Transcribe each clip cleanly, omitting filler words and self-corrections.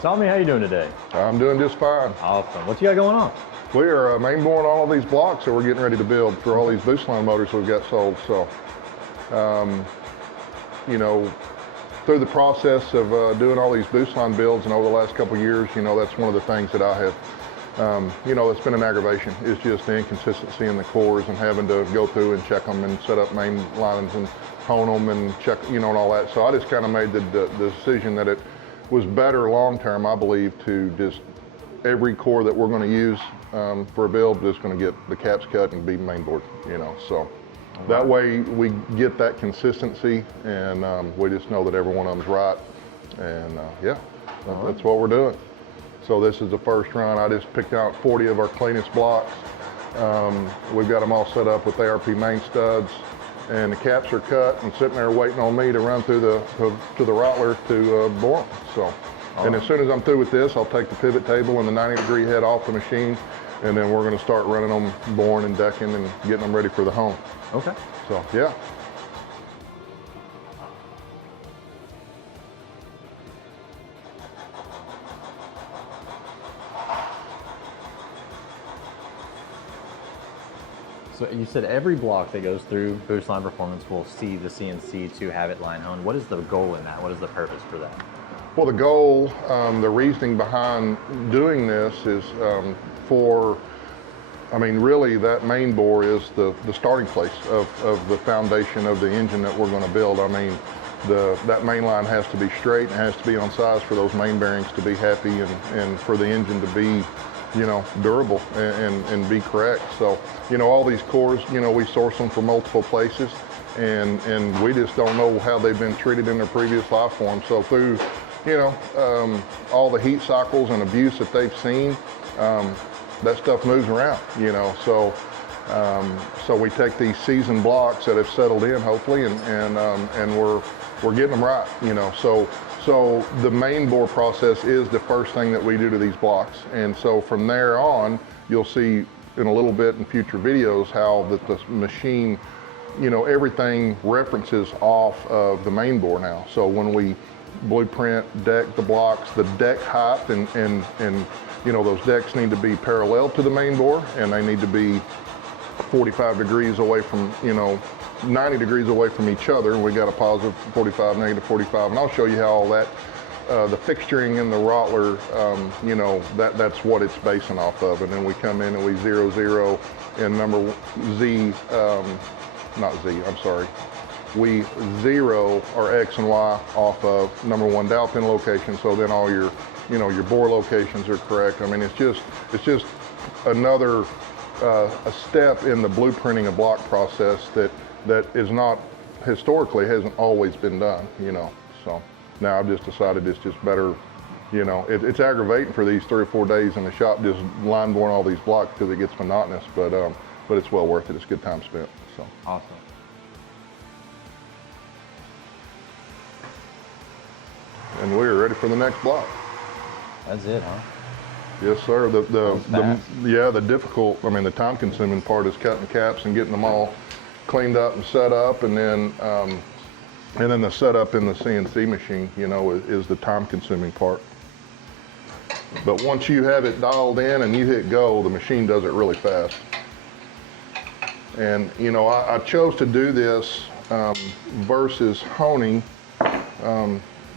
Tell me how you doing today. I'm doing just fine. Awesome. What you got going on? We are mainboring all of these blocks that we're getting ready to build for all these Boostline motors we've got sold. So, you know, through the process of doing all these Boostline builds and over the last couple of years, you know, that's one of the things that I have, you know, it's been an aggravation. It's just the inconsistency in the cores and having to go through and check them and set up main lines and hone them and check, you know, and all that. So I just kind of made the decision that it was better long term, I believe, to just every core that we're going to use for a build, just going to get the caps cut and be mainboard, you know. So that way we get that consistency, and we just know that every one of them's right. And yeah, that's what we're doing. So this is the first run. I just picked out 40 of our cleanest blocks. We've got them all set up with ARP main studs, and the caps are cut and sitting there waiting on me to run through to the Rottler to bore them. So, and as soon as I'm through with this, I'll take the pivot table and the 90-degree head off the machine, and then we're going to start running them, boring and decking and getting them ready for the home. Okay. So yeah. So you said every block that goes through Boostline Performance will see the CNC to have it line honed. What is the goal in that? What is the purpose for that? Well, the goal, the reasoning behind doing this is I mean, really that main bore is the starting place of the foundation of the engine that we're going to build. I mean, that main line has to be straight and has to be on size for those main bearings to be happy and for the engine to be, you know, durable and be correct. So, you know, all these cores, you know, we source them from multiple places, and we just don't know how they've been treated in their previous life form. So through, you know, all the heat cycles and abuse that they've seen, that stuff moves around, you know. So so we take these seasoned blocks that have settled in, hopefully, and we're getting them right, you know. So the main bore process is the first thing that we do to these blocks, and so from there on, you'll see in a little bit in future videos how the machine, you know, everything references off of the main bore now. So when we blueprint deck the blocks, the deck height and you know, those decks need to be parallel to the main bore, and they need to be 45 degrees away from, you know, 90 degrees away from each other, and we got a positive 45, negative 45, and I'll show you how all that, the fixturing in the Rottler, you know, that's what it's basing off of. And then we come in and we 0, and number Z, not Z, I'm sorry. We 0 our X and Y off of number 1 dowel pin location, so then all your, you know, your bore locations are correct. I mean, it's just another a step in the blueprinting a block process that is not, historically hasn't always been done, you know. So now I've just decided it's just better, you know, it's aggravating for these 3 or 4 days in the shop just line boring all these blocks because it gets monotonous, but it's well worth it. It's a good time spent. So Awesome. And we're ready for the next block. That's it, huh? Yes, sir. The difficult, I mean, the time-consuming part is cutting caps and getting them all cleaned up and set up, and then the setup in the CNC machine, you know, is the time-consuming part. But once you have it dialed in and you hit go, the machine does it really fast. And you know, I chose to do this versus honing.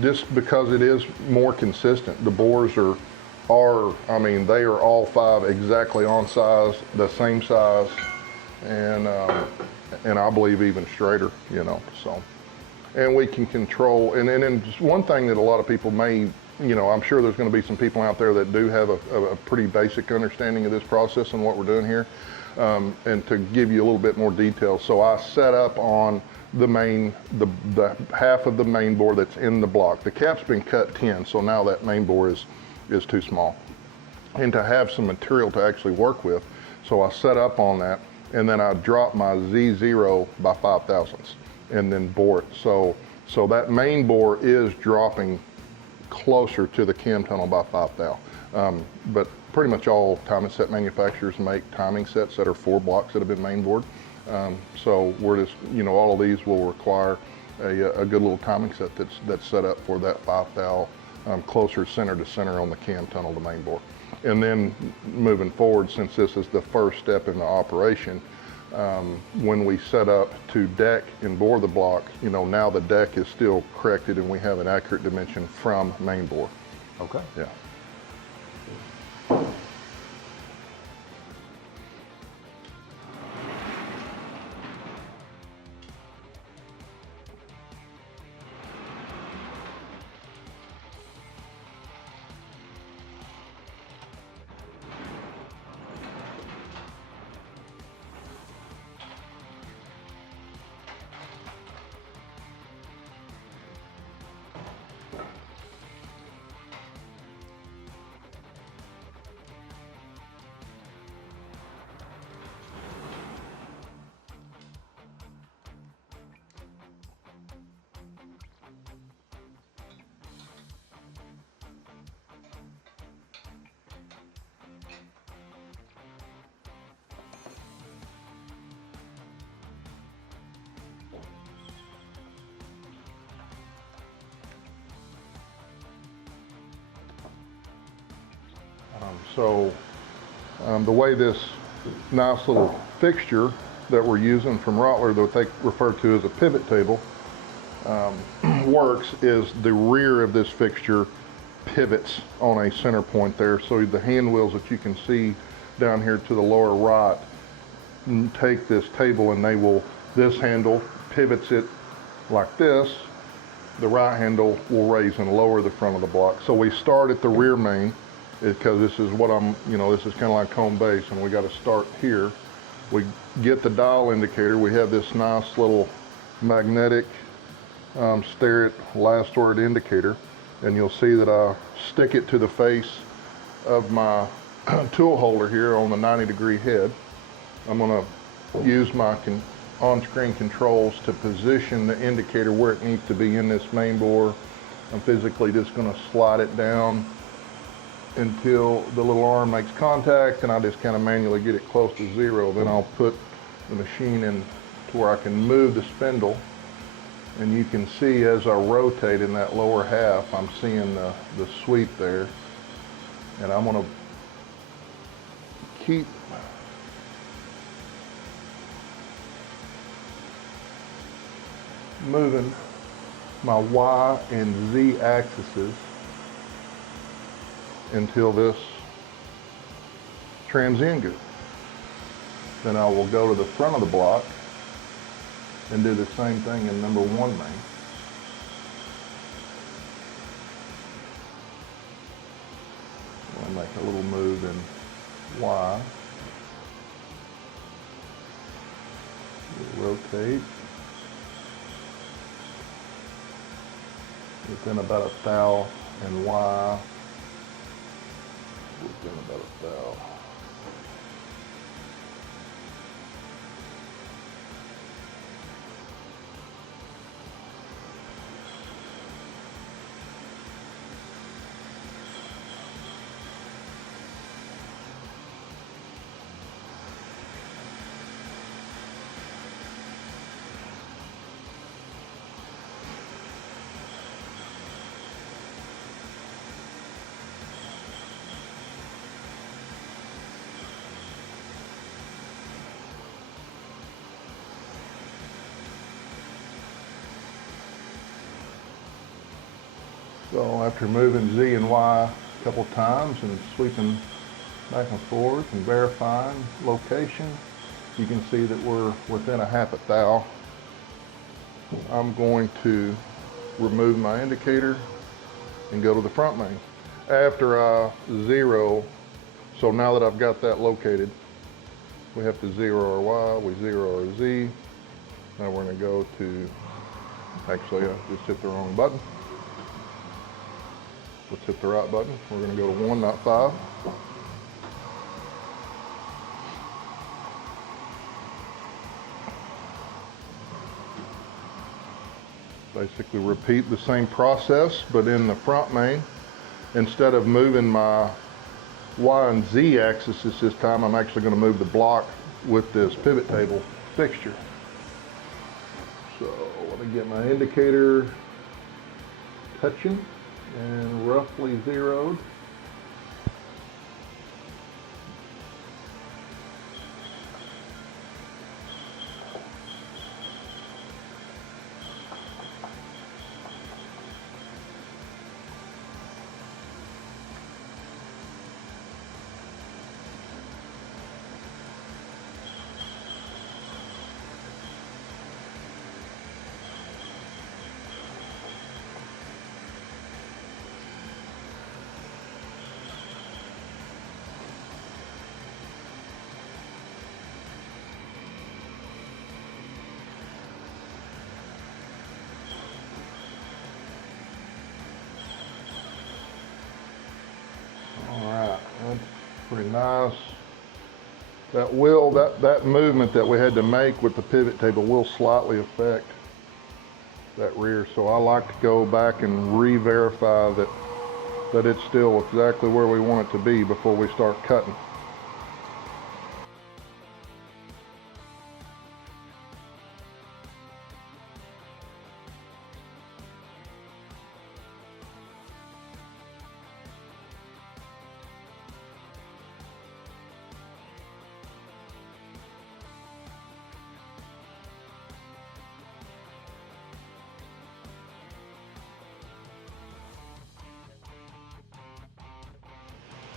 Just because it is more consistent. The bores are, I mean, they are all 5 exactly on size, the same size, and I believe even straighter, you know, so. And we can control, and then just one thing that a lot of people may, you know, I'm sure there's gonna be some people out there that do have a pretty basic understanding of this process and what we're doing here, and to give you a little bit more detail. So I set up on the half of the main bore that's in the block. The cap's been cut 10, so now that main bore is too small. And to have some material to actually work with, so I set up on that, and then I drop my Z0 by 5 thousandths, and then bore it. So that main bore is dropping closer to the cam tunnel by 5 thou. But pretty much all timing set manufacturers make timing sets that are 4 blocks that have been mainboard. So we're just, you know, all of these will require a good little timing set that's set up for that 5 thou closer center to center on the cam tunnel to main bore. And then moving forward, since this is the first step in the operation, when we set up to deck and bore the block, you know, now the deck is still corrected and we have an accurate dimension from main bore. Okay. Yeah. The way this nice little fixture that we're using from Rottler, that they refer to as a pivot table, works is the rear of this fixture pivots on a center point there. So the hand wheels that you can see down here to the lower right take this table and this handle pivots it like this. The right handle will raise and lower the front of the block. So we start at the rear main, because this is what this is kind of like home base, and we got to start here. We get the dial indicator. We have this nice little magnetic last word indicator, and you'll see that I stick it to the face of my tool holder here on the 90-degree head. I'm going to use my on-screen controls to position the indicator where it needs to be in this main bore. I'm physically just going to slide it down until the little arm makes contact, and I just kind of manually get it close to zero. Then I'll put the machine in to where I can move the spindle, and you can see as I rotate in that lower half, I'm seeing the sweep there, and I'm going to keep moving my Y and Z axes until this trims in good. Then I will go to the front of the block and do the same thing in number 1 main. I'll make a little move in Y. Rotate. Within about a thou and Y. Within about a thou. So after moving Z and Y a couple times and sweeping back and forth and verifying location, you can see that we're within a half a thou. I'm going to remove my indicator and go to the front main. After I zero, so now that I've got that located, we have to zero our Y, we zero our Z. Now we're going to go to, actually I just hit the wrong button. Let's hit the right button. We're going to go to 1, not 5. Basically repeat the same process, but in the front main. Instead of moving my Y and Z axis this time, I'm actually going to move the block with this pivot table fixture. So let me get my indicator touching and roughly zeroed. That's pretty nice. That movement that we had to make with the pivot table will slightly affect that rear. So I like to go back and re-verify that it's still exactly where we want it to be before we start cutting.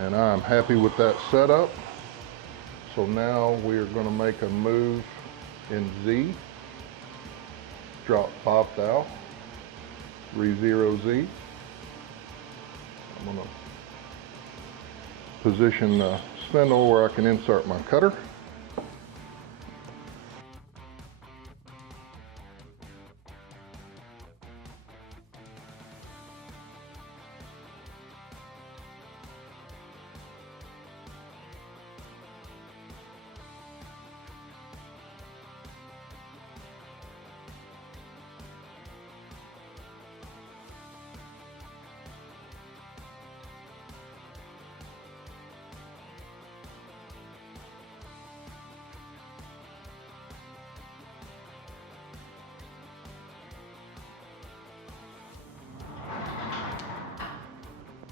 And I'm happy with that setup. So now we are going to make a move in Z. Drop 5 thou, re-zero Z. I'm going to position the spindle where I can insert my cutter.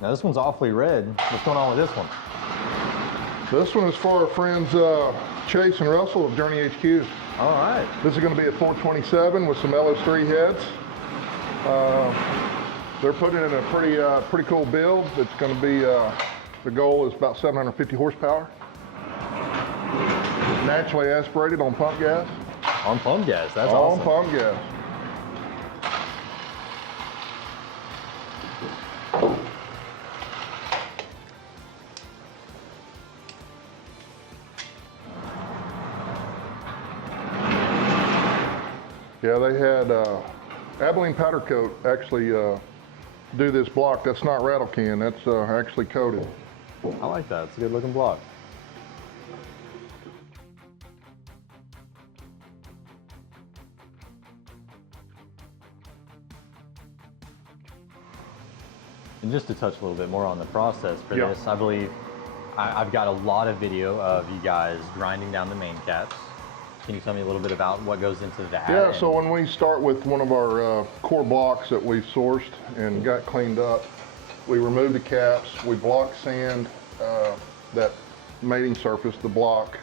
Now this one's awfully red. What's going on with this one? This one is for our friends Chase and Russell of Journey HQ. All right. This is going to be a 427 with some LS3 heads. They're putting in a pretty cool build. It's going to be, the goal is about 750 horsepower. Naturally aspirated on pump gas. On pump gas, that's awesome. On pump gas. Yeah, they had Abilene Powder Coat actually do this block. That's not rattle can, that's actually coated. I like that, it's a good looking block. And just to touch a little bit more on the process for this, I believe I've got a lot of video of you guys grinding down the main caps. Can you tell me a little bit about what goes into that? Yeah, so when we start with one of our core blocks that we sourced and got cleaned up, we remove the caps, we block sand that mating surface, the block,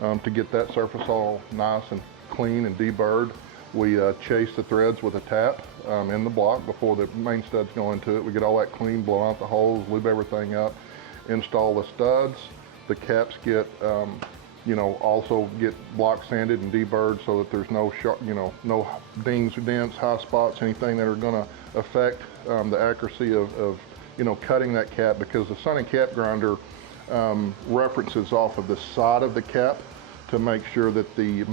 to get that surface all nice and clean and deburred. We chase the threads with a tap in the block before the main studs go into it. We get all that clean, blow out the holes, lube everything up, install the studs. The caps get also get block sanded and deburred so that there's no no dings or dents, high spots, anything that are going to affect the accuracy of cutting that cap, because the Sun and Cap grinder references off of the side of the cap to make sure that the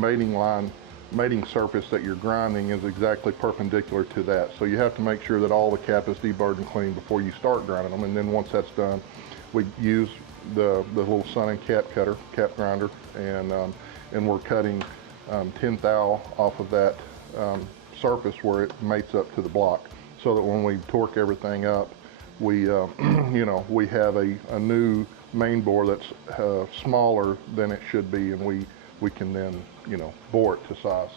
mating surface that you're grinding is exactly perpendicular to that. So you have to make sure that all the cap is deburred and clean before you start grinding them, and then once that's done, we use the little Sun and Cap cutter, cap grinder, and we're cutting 10 thou off of that surface where it mates up to the block, so that when we torque everything up, we we have a new main bore that's smaller than it should be, and we can then bore it to size.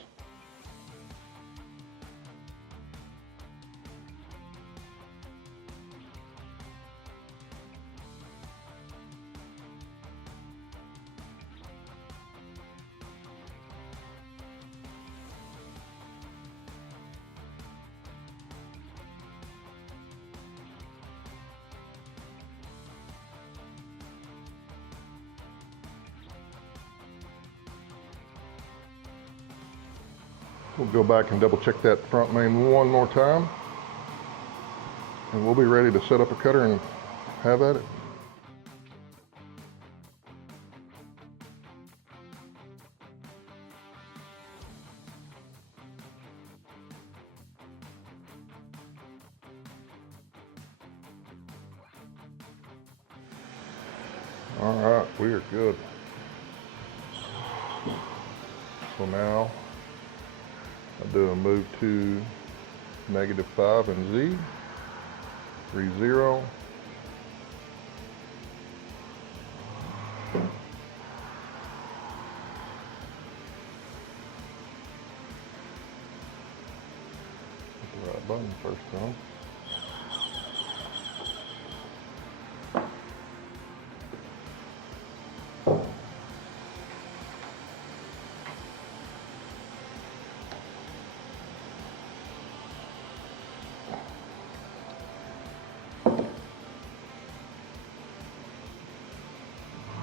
We'll go back and double check that front main one more time. And we'll be ready to set up a cutter and have at it. All right, we are good. So now I do a move to -5 and Z, 3-0. Hit the right button first time.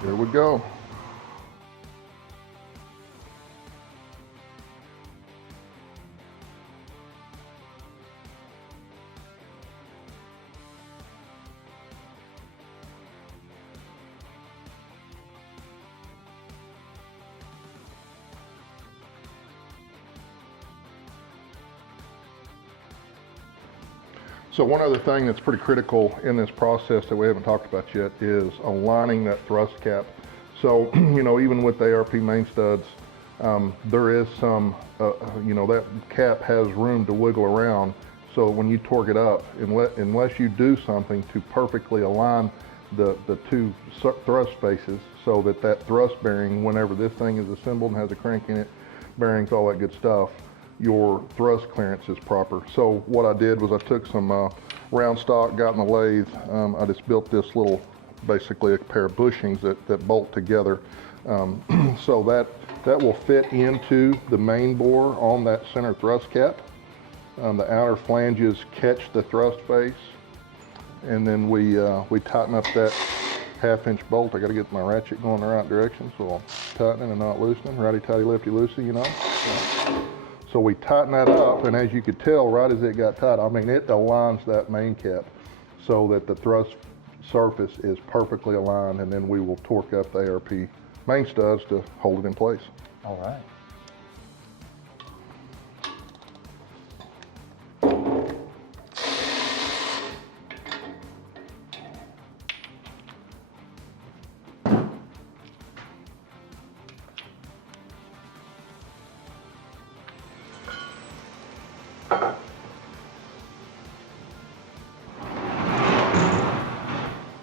Here we go. So one other thing that's pretty critical in this process that we haven't talked about yet is aligning that thrust cap. So, you know, even with the ARP main studs, there is some, you know, that cap has room to wiggle around. So when you torque it up, unless you do something to perfectly align the two thrust spaces so that that thrust bearing, whenever this thing is assembled and has a crank in it, bearings, all that good stuff, your thrust clearance is proper. So what I did was I took some round stock, got in the lathe. I just built this little, basically a pair of bushings that bolt together. So that will fit into the main bore on that center thrust cap. The outer flanges catch the thrust face. And then we tighten up that 1/2-inch bolt. I got to get my ratchet going the right direction, so I'll tighten it and not loosening. Righty tighty, lefty loosey, you know. So we tighten that up, and as you could tell, right as it got tight, I mean, it aligns that main cap so that the thrust surface is perfectly aligned, and then we will torque up the ARP main studs to hold it in place. All right.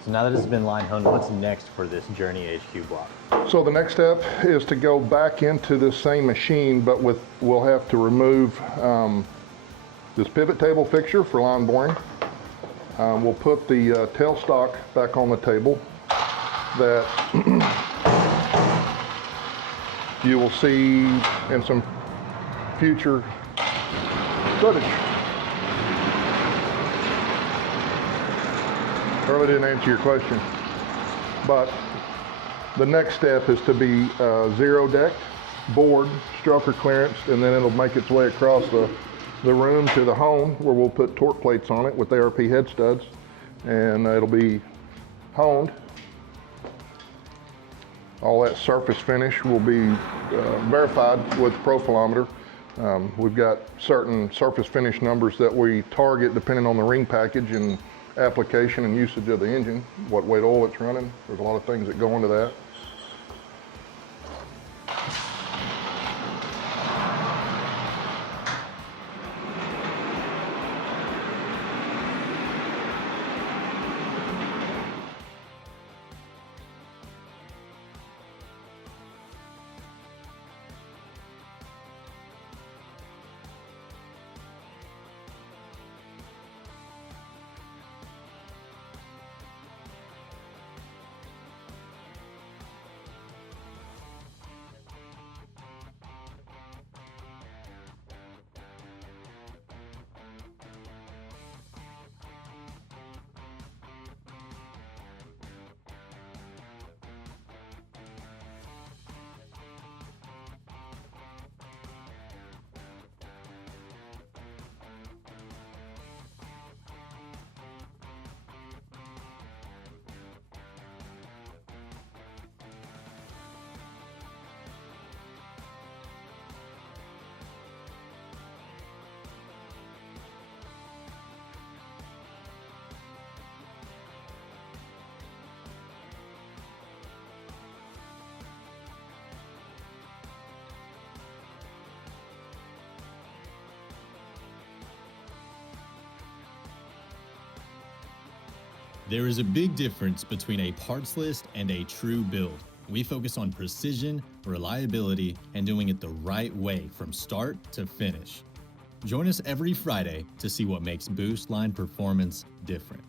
So now that it's been line honed, what's next for this Journey HQ block? So the next step is to go back into this same machine, but we'll have to remove this pivot table fixture for line boring. We'll put the tailstock back on the table that you will see in some future footage. Really didn't answer your question, but the next step is to be zero decked, bored, stroker clearance, and then it'll make its way across the room to the hone where we'll put torque plates on it with ARP head studs, and it'll be honed. All that surface finish will be verified with the profilometer. We've got certain surface finish numbers that we target depending on the ring package and application and usage of the engine, what weight oil it's running. There's a lot of things that go into that. There is a big difference between a parts list and a true build. We focus on precision, reliability, and doing it the right way from start to finish. Join us every Friday to see what makes Boostline performance different.